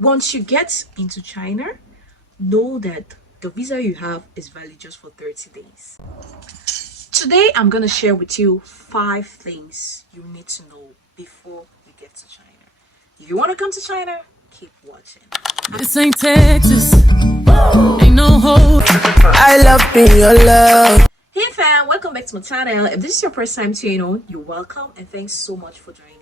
Once you get into China, know that the visa you have is valid just for 30 days. Today, I'm going to share with you 5 things you need to know before you get to China. If you want to come to China, keep watching. This ain't Texas. Ain't no hope. I love being your love. Hey fam, welcome back to my channel. If this is your first time tuning on, you're welcome and thanks so much for joining.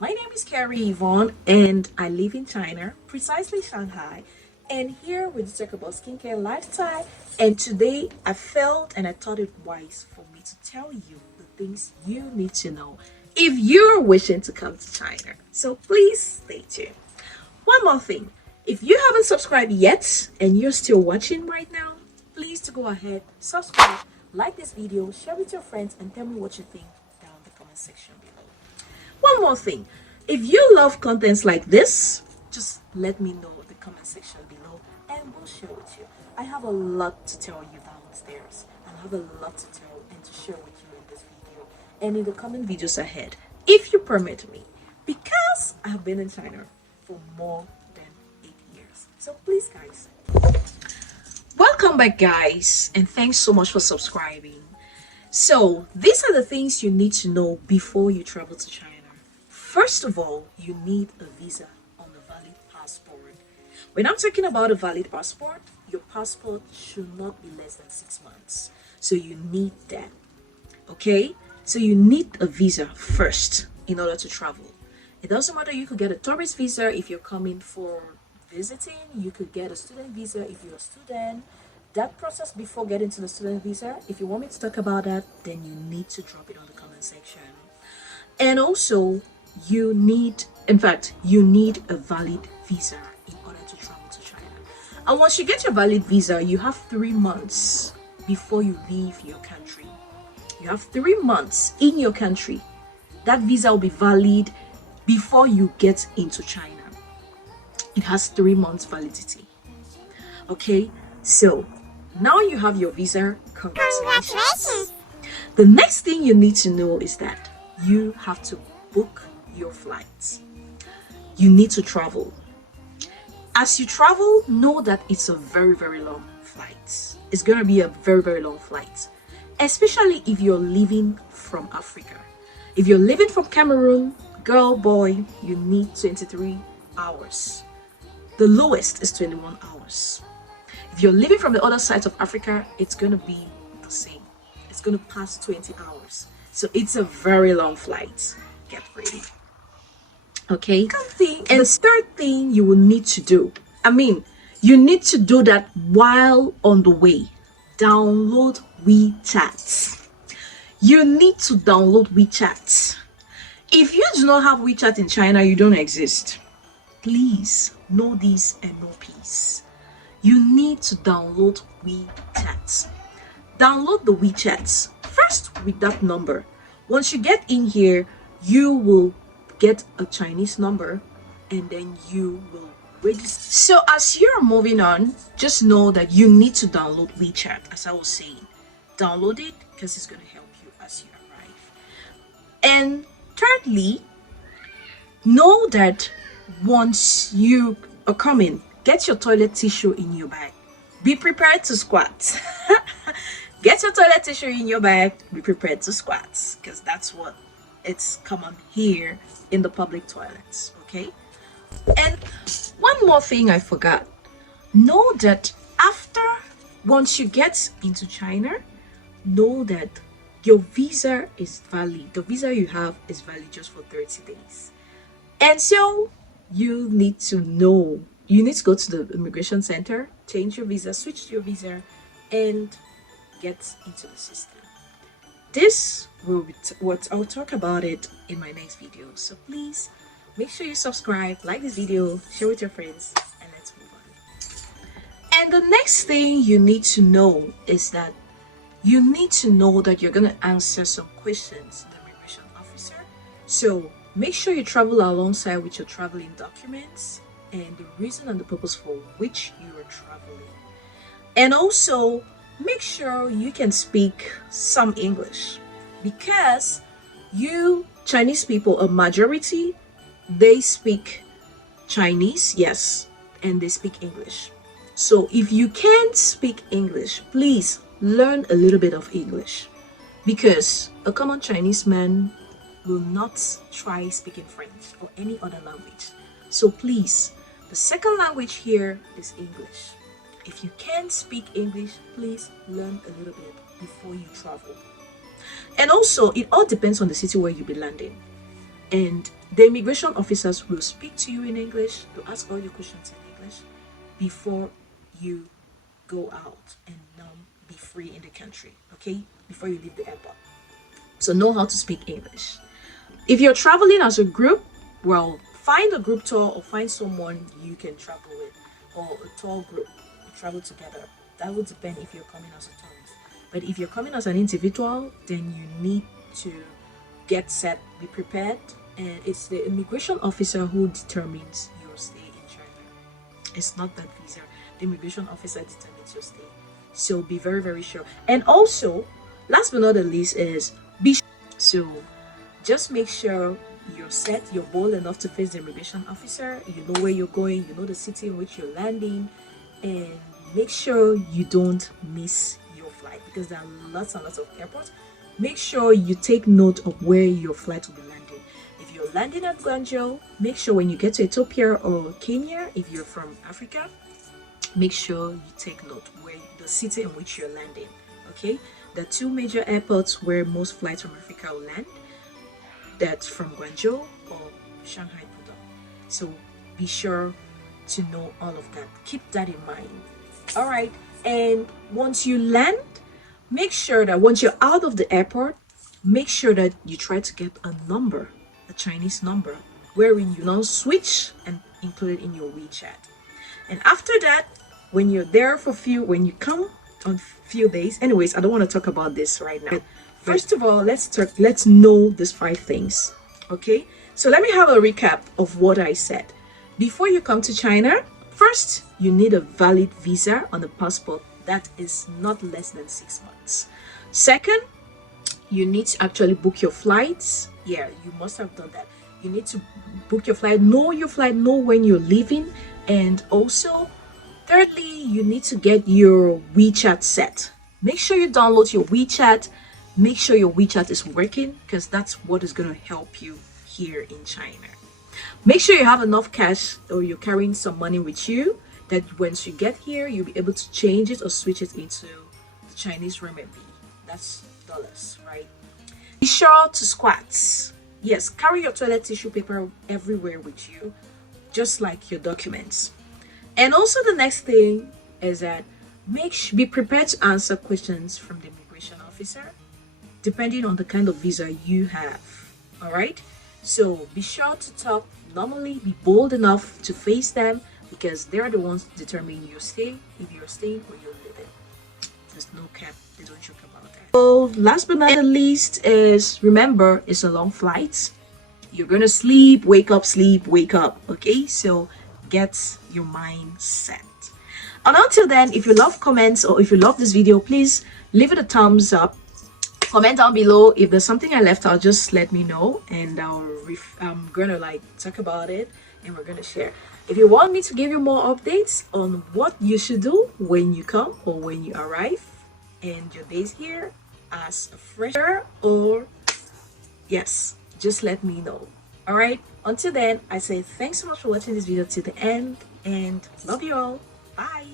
My name is Carrie Yvonne and I live in China, precisely Shanghai. And here we talk about skincare lifestyle. And today I felt and I thought it wise for me to tell you the things you need to know if you're wishing to come to China. So please stay tuned. One more thing, if you haven't subscribed yet and you're still watching right now, please to go ahead, subscribe, like this video, share with your friends, and tell me what you think down in the comment section below. One more thing, if you love contents like this, just let me know in the comment section below and we'll share with you. I have a lot to tell you downstairs and I have a lot to tell and to share with you in this video and in the coming videos ahead, if you permit me, because I've been in China for more than 8 years. So please guys, welcome back guys, and thanks so much for subscribing. So these are the things you need to know before you travel to China. First of all, you need a visa on a valid passport. When I'm talking about a valid passport, your passport should not be less than 6 months. So you need that. Okay? So you need a visa first in order to travel. It doesn't matter, you could get a tourist visa if you're coming for visiting. You could get a student visa if you're a student. That process before getting to the student visa, if you want me to talk about that, then you need to drop it on the comment section. And also, you need a valid visa in order to travel to China. And once you get your valid visa, you have 3 months before you leave your country. You have 3 months in your country. That visa will be valid before you get into China. It has 3 months validity. Okay, so now you have your visa. Congratulations. The next thing you need to know is that you have to book your flights. You need to travel. As you travel, know that it's a very, very long flight. It's going to be a very, very long flight, especially if you're leaving from Africa. If you're leaving from Cameroon, girl, boy, you need 23 hours. The lowest is 21 hours. If you're living from the other side of Africa, it's going to be the same. It's going to pass 20 hours. So it's a very long flight. Get ready. Okay? And third thing you will need to do, you need to do that while on the way. Download WeChat. You need to download WeChat. If you do not have WeChat in China, you don't exist. Please know this and know peace. You need to download WeChat. Download the WeChat first with that number. Once you get in here, you will get a Chinese number and then you will register. So as you're moving on, just know that you need to download WeChat. As I was saying, download it because it's going to help you as you arrive. And thirdly, know that once you are coming, get your toilet tissue in your bag. Be prepared to squat. Get your toilet tissue in your bag. Be prepared to squat because that's what it's common here in the public toilets. Okay? And one more thing I forgot. Know that once you get into China, know that your visa is valid. The visa you have is valid just for 30 days. And so you need to go to the immigration center, change your visa, switch to your visa, and get into the system. This will be what I'll talk about it in my next video. So please make sure you subscribe, like this video, share with your friends, and let's move on. And the next thing you need to know is that you need to know that you're going to answer some questions to the immigration officer. So make sure you travel alongside with your traveling documents and the reason and the purpose for which you are traveling. And also make sure you can speak some English, because you Chinese people, a majority, they speak Chinese, yes, and they speak English. So if you can't speak English, please learn a little bit of English, because a common Chinese man will not try speaking French or any other language. So please, the second language here is English. If you can't speak English, please learn a little bit before you travel. And also, it all depends on the city where you'll be landing. And the immigration officers will speak to you in English, to ask all your questions in English before you go out and be free in the country, okay? Before you leave the airport. So know how to speak English. If you're traveling as a group, well, find a group tour or find someone you can travel with, or a tour group. You travel together. That will depend if you're coming as a tourist. But if you're coming as an individual, then you need to get set, be prepared, and it's the immigration officer who determines your stay in China. It's not that visa. The immigration officer determines your stay. So be very, very sure. And also, last but not the least is so just make sure you're set, you're bold enough to face the immigration officer, you know where you're going, you know the city in which you're landing, and make sure you don't miss your flight, because there are lots and lots of airports. Make sure you take note of where your flight will be landing. If you're landing at Guangzhou, make sure when you get to Ethiopia or Kenya, if you're from Africa, make sure you take note where the city in which you're landing. Okay, there are two major airports where most flights from Africa will land. That's from Guangzhou or Shanghai Pudong. So be sure to know all of that. Keep that in mind. All right, and once you land, make sure that once you're out of the airport, make sure that you try to get a number, a Chinese number, wherein you now switch and include it in your WeChat. And after that, when you're there when you come on few days, anyways, I don't want to talk about this right now. First of all, let's know these 5 things. Okay, so let me have a recap of what I said. Before you come to China, first, you need a valid visa on the passport that is not less than 6 months. Second, you need to actually book your flights. Yeah, you must have done that. You need to book your flight, know when you're leaving. And also, thirdly, you need to get your WeChat set. Make sure you download your WeChat. Make sure your WeChat is working, because that's what is going to help you here in China. Make sure you have enough cash, or you're carrying some money with you, that once you get here, you'll be able to change it or switch it into the Chinese renminbi. That's dollars, right? Be sure to squat. Yes, carry your toilet tissue paper everywhere with you, just like your documents. And also the next thing is that be prepared to answer questions from the immigration officer, depending on the kind of visa you have. All right, so be sure to talk normally, be bold enough to face them, because they're the ones determining your stay, if you're staying or you're living. There's no cap, they don't joke about that. So last but not the least is, remember, it's a long flight. You're gonna sleep, wake up, okay? So get your mind set. And until then, if you love comments, or if you love this video, please leave it a thumbs up. Comment down below if there's something I left out, just let me know, and I'm gonna talk about it, and we're gonna share. If you want me to give you more updates on what you should do when you come or when you arrive and your days here as a fresher, or yes, just let me know. All right, until then, I say thanks so much for watching this video to the end, and love you all. Bye.